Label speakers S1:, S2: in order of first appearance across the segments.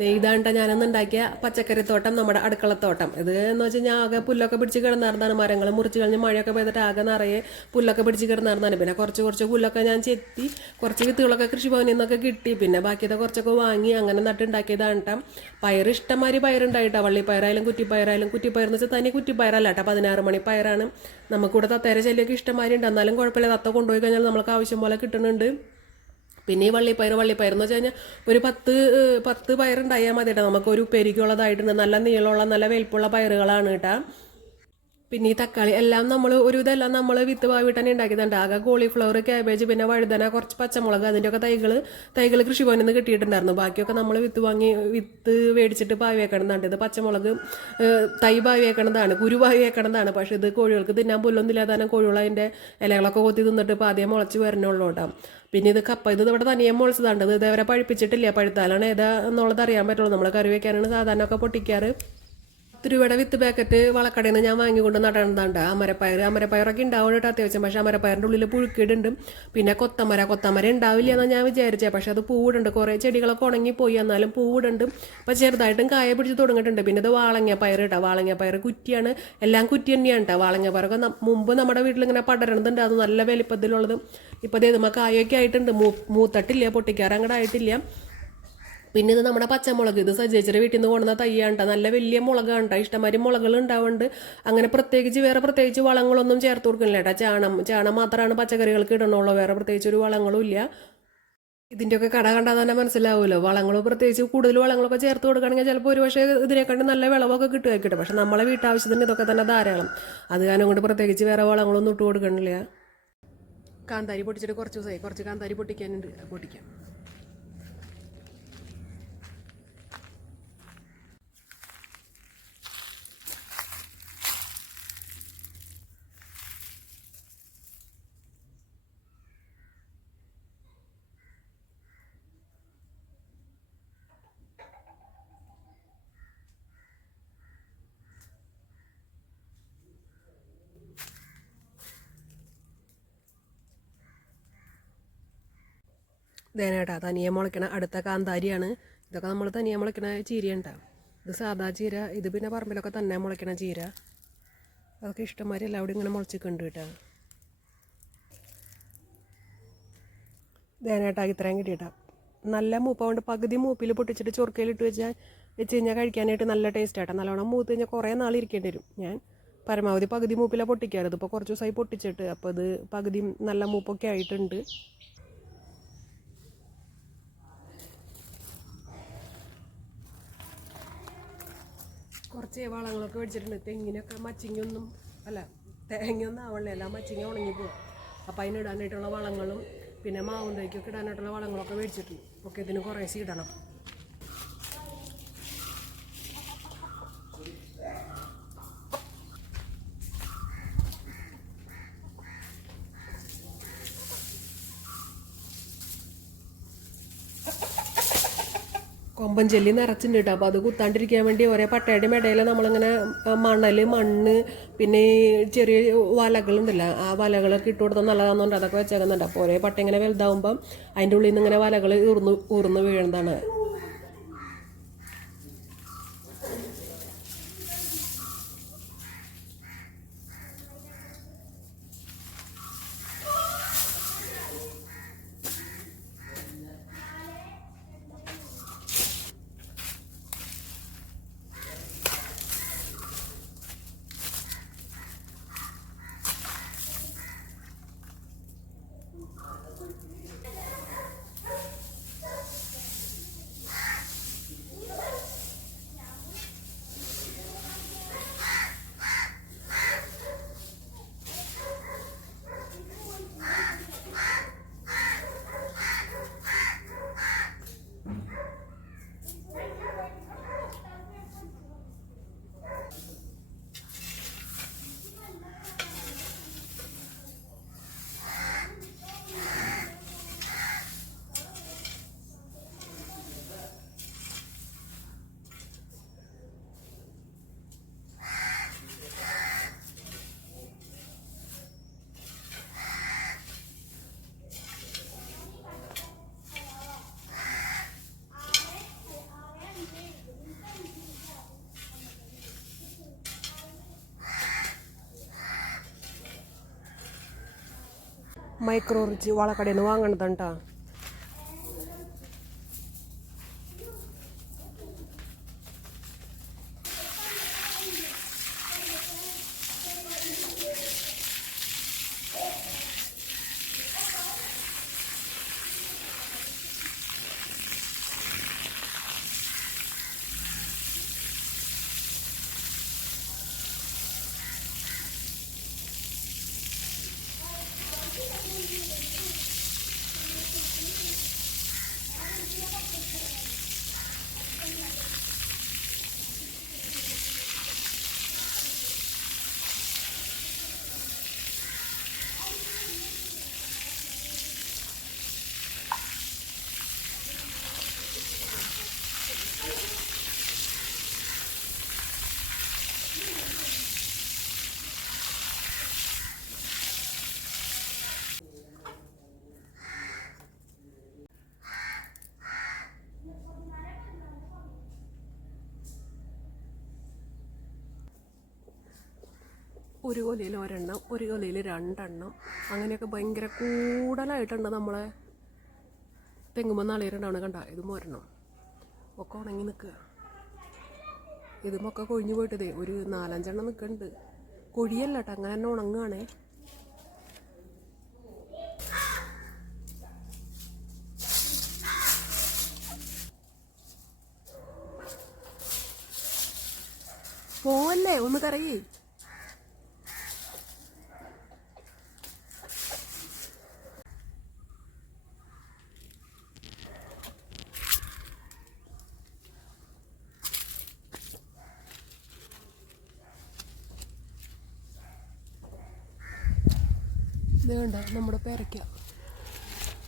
S1: ഇതാണ്ട ഞാനന്ന് ഉണ്ടാക്കിയ പച്ചക്കറിത്തോട്ടം നമ്മുടെ അടുക്കളത്തോട്ടം. ഇത് എന്ന് വെച്ചാൽ ഞാൻ ആകെ പുല്ലൊക്കെ പിടിച്ച് കിടന്നിരുന്നാണ് മരങ്ങൾ മുറിച്ച് കഴിഞ്ഞ് മഴയൊക്കെ പെയ്തിട്ട് ആകെ നിറയെ പുല്ലൊക്കെ പിടിച്ച് കിടന്നിരുന്നാണ് പിന്നെ കുറച്ച് കുറച്ച് പുല്ലൊക്കെ ഞാൻ ചെത്തി കുറച്ച് വിത്തുകളൊക്കെ കൃഷിഭവനിൽ നിന്നൊക്കെ കിട്ടി. പിന്നെ ബാക്കിയത് കുറച്ചൊക്കെ വാങ്ങി അങ്ങനെ നട്ടുണ്ടാക്കിയതാണ് കേട്ടോ പയർ ഇഷ്ടംമാതിരി പയറുണ്ടായിട്ടാ. വള്ളിപ്പയറായാലും കുറ്റിപ്പയറായാലും കുറ്റിപ്പയർ എന്ന് വെച്ചാൽ തനി കുറ്റിപ്പയറല്ല കേട്ടോ. പതിനാറ് മണി പയറാണ്. നമുക്കിവിടെ തത്തേര ശല്യമൊക്കെ ഇഷ്ടംമാതിരി ഉണ്ട്. എന്നാലും കുഴപ്പമില്ല. തത്ത കൊണ്ടുപോയി കഴിഞ്ഞാൽ നമ്മൾക്ക് ആവശ്യം പോലെ കിട്ടുന്നുണ്ട്. പിന്നെ ഈ വള്ളിപ്പയർ വള്ളിപ്പയർ എന്ന് വെച്ച് കഴിഞ്ഞാൽ ഒരു പത്ത് പത്ത് പയറുണ്ടായാൽ മതി കേട്ടോ നമുക്ക് ഒരു പെരുക്കുള്ളതായിട്ടുണ്ട് നല്ല നീളമുള്ള നല്ല വലിപ്പമുള്ള പയറുകളാണ് കേട്ടോ. പിന്നെ ഈ തക്കാളി എല്ലാം നമ്മൾ ഒരു ഇതെല്ലാം നമ്മൾ വിത്ത് ഭാവിട്ട് തന്നെ ഉണ്ടാക്കിയതുണ്ട്. ആകെ കോളിഫ്ലവർ ക്യാബേജ് പിന്നെ വഴുതന കുറച്ച് പച്ചമുളക് അതിന്റെയൊക്കെ തൈകൾ തൈകൾ കൃഷിഭവനിൽ നിന്ന് കിട്ടിയിട്ടുണ്ടായിരുന്നു. ബാക്കിയൊക്കെ നമ്മൾ വിത്ത് വാങ്ങി വിത്ത് മേടിച്ചിട്ട് പാവി വെക്കണതാണ് ഇത് പച്ചമുളക് തൈ പാവി വെക്കണതാണ് കുരു പാവി വെക്കണതാണ് പക്ഷേ ഇത് കോഴികൾക്ക് തിന്നാൻ പുല്ലൊന്നുമില്ലാതെ കോഴികൾ അതിന്റെ ഇലകളൊക്കെ കൊത്തി തിന്നിട്ട് പാതിയെ മുളച്ച് വരണുള്ളൂ പിന്നെ ഇത് കപ്പ ഇത് ഇവിടെ തനിയെ മുളച്ചതാണ് ഇത് ഇതേവരെ പഴിപ്പിച്ചിട്ടില്ല. പഴുത്താലാണ് ഏതാ എന്നുള്ളത് അറിയാൻ പറ്റുള്ളൂ. നമ്മൾ കറി വെക്കാനാണ് സാധാരണ ഒക്കെ പൊട്ടിക്കാറ്. പത്ത് രൂപയുടെ വിത്ത് പാക്കറ്റ് വളക്കടയിൽ നിന്ന് ഞാൻ വാങ്ങിക്കൊണ്ട് നടന്നതാണ്ട്. അമരപ്പയർ അമരപ്പയറൊക്കെ ഉണ്ടാവും കേട്ടോ അത്യാവശ്യം. പക്ഷേ അമരപ്പയറിന്റെ ഉള്ളിൽ പുഴുക്കിടുണ്ട് പിന്നെ കൊത്തമര കൊത്തമര ഉണ്ടാവില്ല എന്നാണ് ഞാൻ വിചാരിച്ചത് പക്ഷേ അത് പൂവിടുണ്ട് കുറേ ചെടികളൊക്കെ ഉണങ്ങിപ്പോയി. എന്നാലും പൂവിടുണ്ട് അപ്പോൾ ചെറുതായിട്ടും കായ പിടിച്ച് തുടങ്ങിയിട്ടുണ്ട്. പിന്നെ ഇത് വാളങ്ങ പയർ കേട്ടോ. വാളങ്ങ പയർ കുറ്റിയാണ്. എല്ലാം കുറ്റി തന്നെയാണ് കേട്ടോ. വാളങ്ങ പയറൊക്കെ മുമ്പ് നമ്മുടെ വീട്ടിൽ ഇങ്ങനെ പടരണതുണ്ട്. അത് നല്ല വലിപ്പത്തിലുള്ളത്. ഇപ്പോൾ നമുക്ക് കായൊക്കെ ആയിട്ടുണ്ട്. മൂ മൂത്തട്ടില്ല പൊട്ടിക്കാറങ്ങടായിട്ടില്ല. പിന്നെ ഇത് നമ്മുടെ പച്ചമുളക്. ഇത് സജ്ജേച്ചിയുടെ വീട്ടിൽ നിന്ന് കൊണ്ടുവന്ന തയ്യാണ്ട. നല്ല വലിയ മുളകാണ്ട. ഇഷ്ടംമാതിരി മുളകൾ ഉണ്ടാവുന്നുണ്ട് അങ്ങനെ പ്രത്യേകിച്ച് വേറെ പ്രത്യേകിച്ച് വളങ്ങളൊന്നും ചേർത്ത് കൊടുക്കുന്നില്ല കേട്ടോ ചാണം ചാണം മാത്രമാണ് പച്ചക്കറികൾക്ക് ഇടണുള്ളൂ. വേറെ പ്രത്യേകിച്ച് ഒരു വളങ്ങളും ഇല്ല. ഇതിന്റെയൊക്കെ കട കണ്ടാൽ തന്നെ മനസ്സിലാവുമല്ലോ വളങ്ങൾ പ്രത്യേകിച്ച് കൂടുതൽ വളങ്ങളൊക്കെ ചേർത്ത് കൊടുക്കുകയാണെങ്കിൽ ചിലപ്പോൾ ഒരു പക്ഷേ ഇതിനെക്കാണ്ട് നല്ല വിളവൊക്കെ കേട്ടോ പക്ഷേ നമ്മളെ വീട്ടാവശ്യത്തിന് ഇതൊക്കെ തന്നെ ധാരാളം. അത് കാരണം കൊണ്ട് പ്രത്യേകിച്ച് വേറെ വളങ്ങളൊന്നും ഇട്ട് കൊടുക്കണില്ല. കാന്താരി പൊട്ടിച്ചിട്ട് കുറച്ച് ദിവസമായി കുറച്ച് കാന്താരി പൊട്ടിക്കാനുണ്ട്. പൊട്ടിക്കാം. ദേനേട്ടാ തനിയെ മുളയ്ക്കണ അടുത്ത കാന്താരിയാണ്. ഇതൊക്കെ നമ്മൾ തനിയെ മുളയ്ക്കണ ചീരയുണ്ട ഇത് സാധാ ചീര. ഇത് പിന്നെ പറമ്പിലൊക്കെ തന്നെ മുളയ്ക്കണ ചീര. അതൊക്കെ ഇഷ്ടംമാതിരി എല്ലാവരും ഇങ്ങനെ മുളച്ചിട്ടുണ്ട് കേട്ടോ. ദേനേട്ടാ ഇത്രയും കിട്ടിയിട്ടാ. നല്ല മൂപ്പ കൊണ്ട് പകുതി മൂപ്പിൽ പൊട്ടിച്ചിട്ട് ചൊറുക്കയിലിട്ട് വെച്ചാൽ വെച്ച് കഴിഞ്ഞാൽ കഴിക്കാനായിട്ട് നല്ല ടേസ്റ്റ് ആട്ടോ നല്ലോണം മൂത്ത് കഴിഞ്ഞാൽ കുറേ നാൾ ഇരിക്കേണ്ടി വരും. ഞാൻ പരമാവധി പകുതി മൂപ്പിലാണ് പൊട്ടിക്കാറ്. ഇതിപ്പോൾ കുറച്ച് ദിവസമായി പൊട്ടിച്ചിട്ട്. അപ്പോൾ ഇത് പകുതി നല്ല മൂപ്പൊക്കെ ആയിട്ടുണ്ട്. കുറച്ച് വളങ്ങളൊക്കെ മേടിച്ചിട്ടുണ്ട്. തെങ്ങിനൊക്കെ മച്ചിങ്ങൊന്നും അല്ല തേങ്ങയൊന്നും ആവണേ എല്ലാം മച്ചിങ്ങ ഉണങ്ങിപ്പോവും അപ്പം അതിനിടാനായിട്ടുള്ള വളങ്ങളും പിന്നെ മാവും തൈക്കൊക്കെ ഇടാനായിട്ടുള്ള വളങ്ങളൊക്കെ മേടിച്ചിട്ടുണ്ട്. ഒക്കെ ഇതിന് കുറേശ്ശെ ഇടണം. കൊമ്പൻ ചെല്ലി നിറച്ചിട്ടുണ്ട് കേട്ടോ അപ്പോൾ അത് കുത്താണ്ടിരിക്കാൻ വേണ്ടി ഒരേ പട്ടയുടെ ഇടയിൽ നമ്മളിങ്ങനെ മണൽ മണ്ണ് പിന്നെ ഈ ചെറിയ വലകളുണ്ടല്ലോ. ആ വലകളൊക്കെ ഇട്ട് കൊടുത്താൽ നല്ലതാണെന്നുണ്ട് അതൊക്കെ വെച്ചേക്കുന്നുണ്ട്. അപ്പോൾ ഒരേ പട്ട ഇങ്ങനെ വലുതാവുമ്പം അതിന്റെ ഉള്ളിൽ നിന്ന് ഇങ്ങനെ വലകൾ ഊർന്ന് ഊർന്ന് വീഴുന്നതാണ്. മൈക്രോ റിച്ച് വളക്കടയിൽ നിന്ന് വാങ്ങണതാണ് ഒരു കൊലയിൽ ഒരെണ്ണം ഒരു കൊലയിൽ രണ്ടെണ്ണം. അങ്ങനെയൊക്കെ ഭയങ്കര കൂടുതലായിട്ടുണ്ട് നമ്മളെ തെങ്ങുമ്പോൾ നളിയിലുണ്ടാവണ കണ്ട? ഇതും ഒരെണ്ണം. ഒക്കെ ഉണങ്ങി നിൽക്കുക ഇതുമൊക്കെ കൊഴിഞ്ഞു പോയിട്ടതേ ഒരു നാലഞ്ചെണ്ണം നിൽക്കുന്നുണ്ട് കൊഴിയല്ല കേട്ടോ അങ്ങനെ തന്നെ ഉണങ്ങുകയാണേ പോവല്ലേ? ഒന്ന് കറങ്ങി ഇത് കണ്ട നമ്മുടെ പേരയ്ക്ക.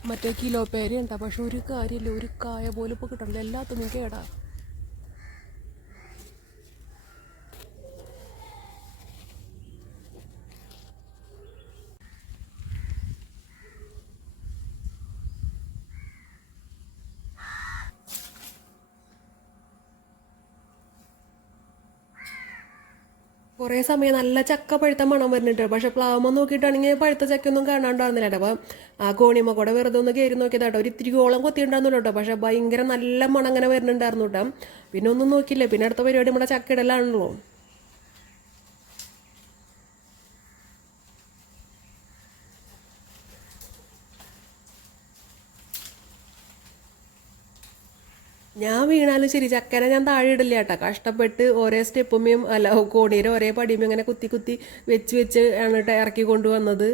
S1: മറ്റേ കിലോ പേരയുണ്ട. പക്ഷെ ഒരു കാര്യമില്ല. ഒരു കായ പോലും ഇപ്പോൾ കിട്ടണില്ല. എല്ലാത്തിനും കേടാ. കുറേ സമയം നല്ല ചക്ക പഴുത്ത മണം വരുന്നുണ്ട്. പക്ഷെ പ്ലാവുമ്പോൾ നോക്കിയിട്ടാണെങ്കിൽ പഴുത്ത ചക്കയൊന്നും കാണാണ്ടായിരുന്നില്ല കേട്ടോ അപ്പം ആ കോണിമ കൂടെ വെറുതെ ഒന്ന് കയറി നോക്കിയതാട്ടോ. ഒരു ഇത്തിരിയോളം കൊത്തിയിട്ടുണ്ടായിരുന്നു കേട്ടോ പക്ഷെ ഭയങ്കര നല്ല മണം അങ്ങനെ വരുന്നുണ്ടായിരുന്നു കേട്ടോ പിന്നെ ഒന്നും നോക്കിയില്ല. പിന്നെ അടുത്ത പരിപാടി നമ്മുടെ ചക്ക ഇടലാണല്ലോ. ഞാൻ വീണാലും ശരി ചക്കനെ ഞാൻ താഴെ ഇടില്ല കേട്ടോ. കഷ്ടപ്പെട്ട് ഓരോ സ്റ്റെപ്പുമ്മയും അല്ല കോണീരെ ഒരേ പടിയും ഇങ്ങനെ കുത്തി കുത്തി വെച്ച് വെച്ച് ആണ് ഇറക്കി കൊണ്ടുവന്നത്.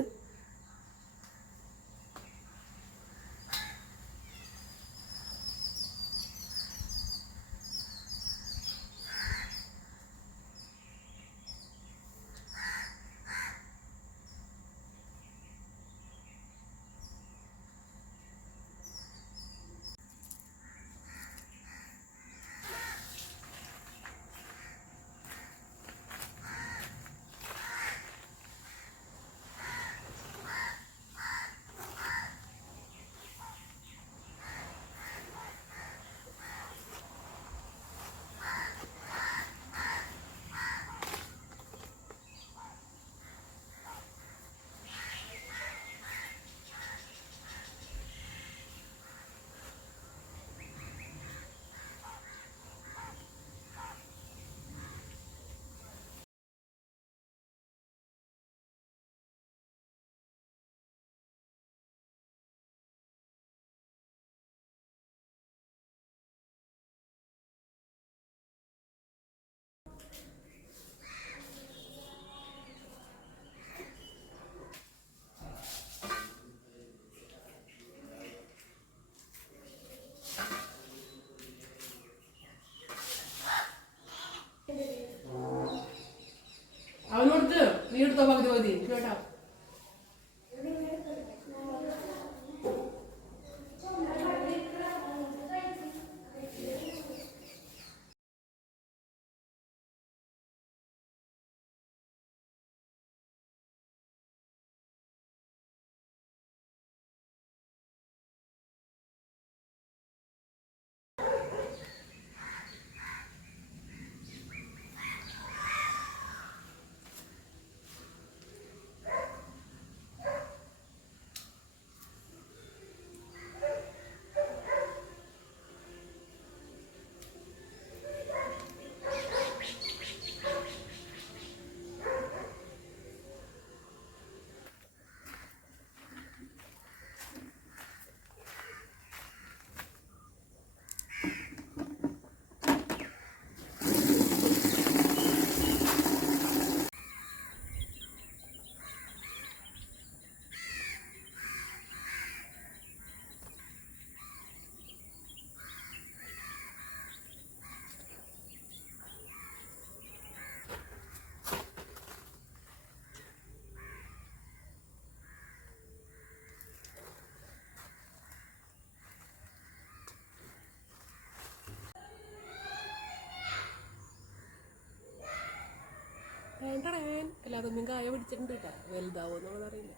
S1: വേണ്ടടേൻ എല്ലാതൊന്നും കായ പിടിച്ചിട്ടുണ്ട് കേട്ടോ. വലുതാവോ എന്നുള്ളത് അറിയില്ല